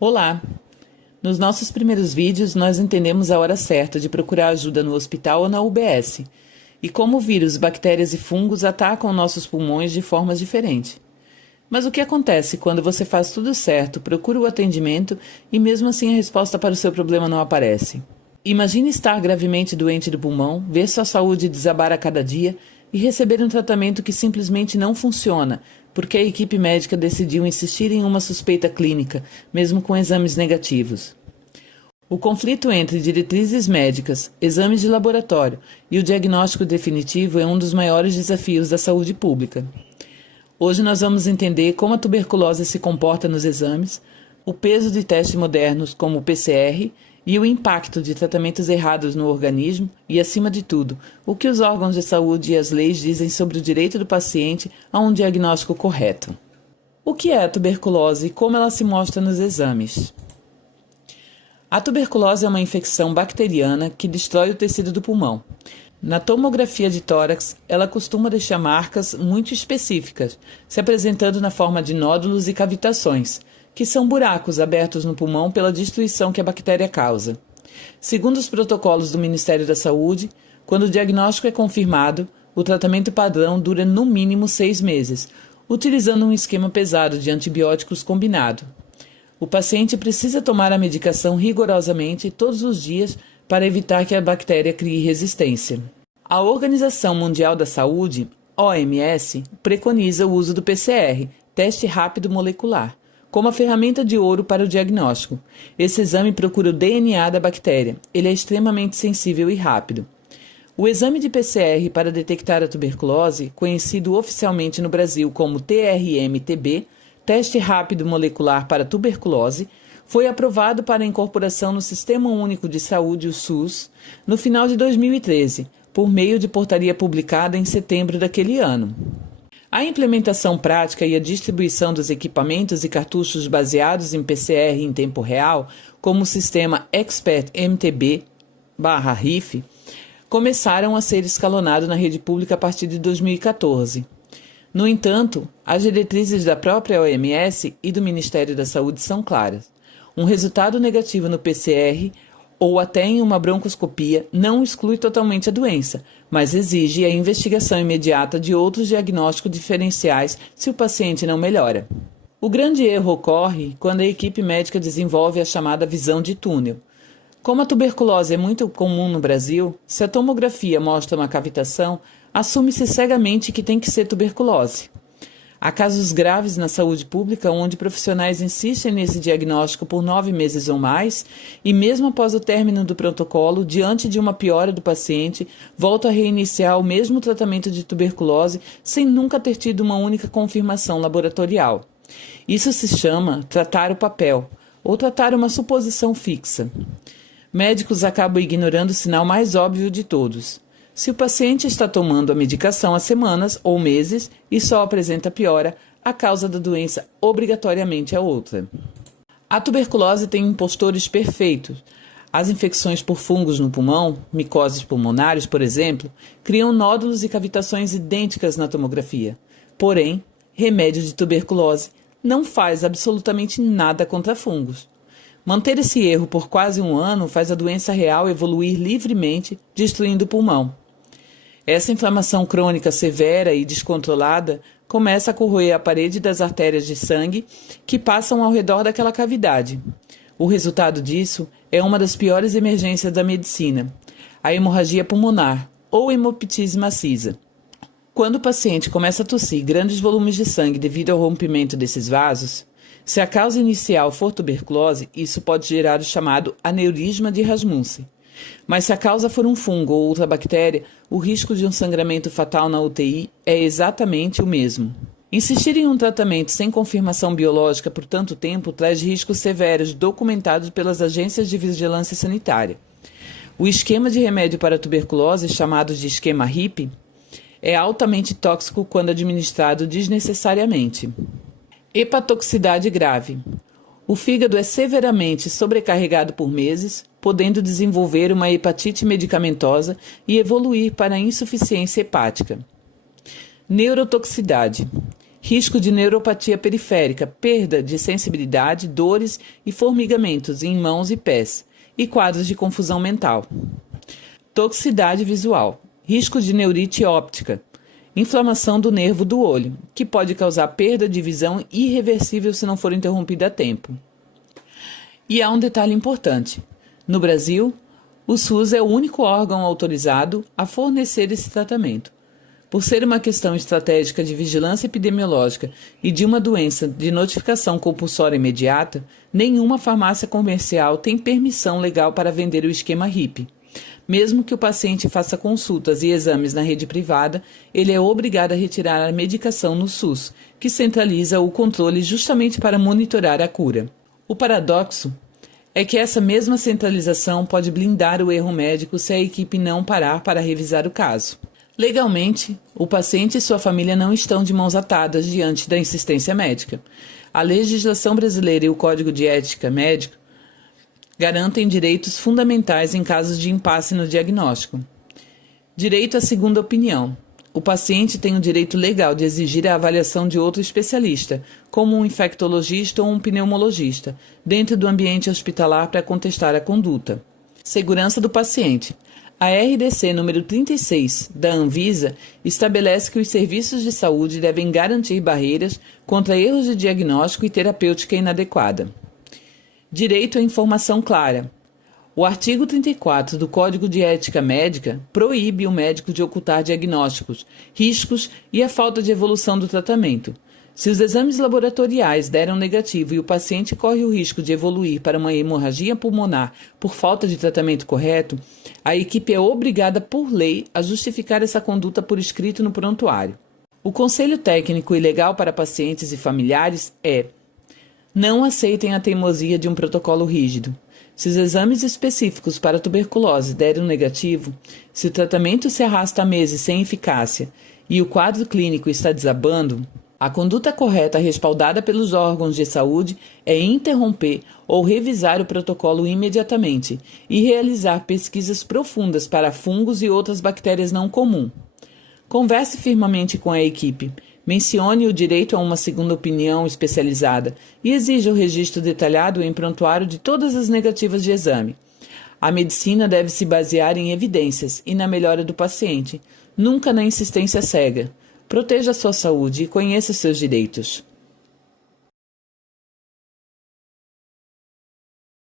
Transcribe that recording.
Olá! Nos nossos primeiros vídeos, nós entendemos a hora certa de procurar ajuda no hospital ou na UBS e como vírus, bactérias e fungos atacam nossos pulmões de formas diferentes. Mas o que acontece quando você faz tudo certo, procura o atendimento e mesmo assim a resposta para o seu problema não aparece? Imagine estar gravemente doente do pulmão, ver sua saúde desabar a cada dia e receber um tratamento que simplesmente não funciona, porque a equipe médica decidiu insistir em uma suspeita clínica, mesmo com exames negativos. O conflito entre diretrizes médicas, exames de laboratório e o diagnóstico definitivo é um dos maiores desafios da saúde pública. Hoje nós vamos entender como a tuberculose se comporta nos exames, o peso de testes modernos como o PCR e o impacto de tratamentos errados no organismo e, acima de tudo, o que os órgãos de saúde e as leis dizem sobre o direito do paciente a um diagnóstico correto. O que é a tuberculose e como ela se mostra nos exames? A tuberculose é uma infecção bacteriana que destrói o tecido do pulmão. Na tomografia de tórax, ela costuma deixar marcas muito específicas, se apresentando na forma de nódulos e cavitações, que são buracos abertos no pulmão pela destruição que a bactéria causa. Segundo os protocolos do Ministério da Saúde, quando o diagnóstico é confirmado, o tratamento padrão dura no mínimo 6 meses, utilizando um esquema pesado de antibióticos combinado. O paciente precisa tomar a medicação rigorosamente todos os dias para evitar que a bactéria crie resistência. A Organização Mundial da Saúde, OMS, preconiza o uso do PCR, teste rápido molecular, como a ferramenta de ouro para o diagnóstico. Esse exame procura o DNA da bactéria. Ele é extremamente sensível e rápido. O exame de PCR para detectar a tuberculose, conhecido oficialmente no Brasil como TRM-TB, Teste Rápido Molecular para Tuberculose, foi aprovado para incorporação no Sistema Único de Saúde, o SUS, no final de 2013, por meio de portaria publicada em setembro daquele ano. A implementação prática e a distribuição dos equipamentos e cartuchos baseados em PCR em tempo real, como o sistema Expert MTB/RIF, começaram a ser escalonados na rede pública a partir de 2014. No entanto, as diretrizes da própria OMS e do Ministério da Saúde são claras. Um resultado negativo no PCR ou até em uma broncoscopia não exclui totalmente a doença, mas exige a investigação imediata de outros diagnósticos diferenciais se o paciente não melhora. O grande erro ocorre quando a equipe médica desenvolve a chamada visão de túnel. Como a tuberculose é muito comum no Brasil, se a tomografia mostra uma cavitação, assume-se cegamente que tem que ser tuberculose. Há casos graves na saúde pública onde profissionais insistem nesse diagnóstico por 9 meses ou mais e, mesmo após o término do protocolo, diante de uma piora do paciente, voltam a reiniciar o mesmo tratamento de tuberculose sem nunca ter tido uma única confirmação laboratorial. Isso se chama tratar o papel ou tratar uma suposição fixa. Médicos acabam ignorando o sinal mais óbvio de todos. Se o paciente está tomando a medicação há semanas ou meses e só apresenta piora, a causa da doença obrigatoriamente é outra. A tuberculose tem impostores perfeitos. As infecções por fungos no pulmão, micoses pulmonares, por exemplo, criam nódulos e cavitações idênticas na tomografia. Porém, remédio de tuberculose não faz absolutamente nada contra fungos. Manter esse erro por quase um ano faz a doença real evoluir livremente, destruindo o pulmão. Essa inflamação crônica severa e descontrolada começa a corroer a parede das artérias de sangue que passam ao redor daquela cavidade. O resultado disso é uma das piores emergências da medicina, a hemorragia pulmonar ou hemoptise maciça. Quando o paciente começa a tossir grandes volumes de sangue devido ao rompimento desses vasos, se a causa inicial for tuberculose, isso pode gerar o chamado aneurisma de Rasmussen. Mas se a causa for um fungo ou outra bactéria, o risco de um sangramento fatal na UTI é exatamente o mesmo. Insistir em um tratamento sem confirmação biológica por tanto tempo traz riscos severos documentados pelas agências de vigilância sanitária. O esquema de remédio para tuberculose, chamado de esquema RIP, é altamente tóxico quando administrado desnecessariamente. Hepatotoxicidade grave. O fígado é severamente sobrecarregado por meses, podendo desenvolver uma hepatite medicamentosa e evoluir para a insuficiência hepática. Neurotoxicidade. risco de neuropatia periférica, perda de sensibilidade, dores e formigamentos em mãos e pés, e quadros de confusão mental. Toxicidade visual, risco de neurite óptica, inflamação do nervo do olho, que pode causar perda de visão irreversível se não for interrompida a tempo. E há um detalhe importante. No Brasil, o SUS é o único órgão autorizado a fornecer esse tratamento. Por ser uma questão estratégica de vigilância epidemiológica e de uma doença de notificação compulsória imediata, nenhuma farmácia comercial tem permissão legal para vender o esquema RIP. Mesmo que o paciente faça consultas e exames na rede privada, ele é obrigado a retirar a medicação no SUS, que centraliza o controle justamente para monitorar a cura. O paradoxo é que essa mesma centralização pode blindar o erro médico se a equipe não parar para revisar o caso. Legalmente, o paciente e sua família não estão de mãos atadas diante da insistência médica. A legislação brasileira e o Código de Ética Médica garantem direitos fundamentais em casos de impasse no diagnóstico. Direito à segunda opinião. O paciente tem o direito legal de exigir a avaliação de outro especialista, como um infectologista ou um pneumologista, dentro do ambiente hospitalar para contestar a conduta. Segurança do paciente. A RDC número 36 da Anvisa estabelece que os serviços de saúde devem garantir barreiras contra erros de diagnóstico e terapêutica inadequada. Direito à informação clara. O artigo 34 do Código de Ética Médica proíbe o médico de ocultar diagnósticos, riscos e a falta de evolução do tratamento. Se os exames laboratoriais deram negativo e o paciente corre o risco de evoluir para uma hemorragia pulmonar por falta de tratamento correto, a equipe é obrigada por lei a justificar essa conduta por escrito no prontuário. O conselho técnico e legal para pacientes e familiares é: não aceitem a teimosia de um protocolo rígido. Se os exames específicos para tuberculose deram negativo, se o tratamento se arrasta há meses sem eficácia e o quadro clínico está desabando, a conduta correta respaldada pelos órgãos de saúde é interromper ou revisar o protocolo imediatamente e realizar pesquisas profundas para fungos e outras bactérias não comuns. Converse firmemente com a equipe, mencione o direito a uma segunda opinião especializada e exija o registro detalhado em prontuário de todas as negativas de exame. A medicina deve se basear em evidências e na melhora do paciente, nunca na insistência cega. Proteja a sua saúde e conheça seus direitos.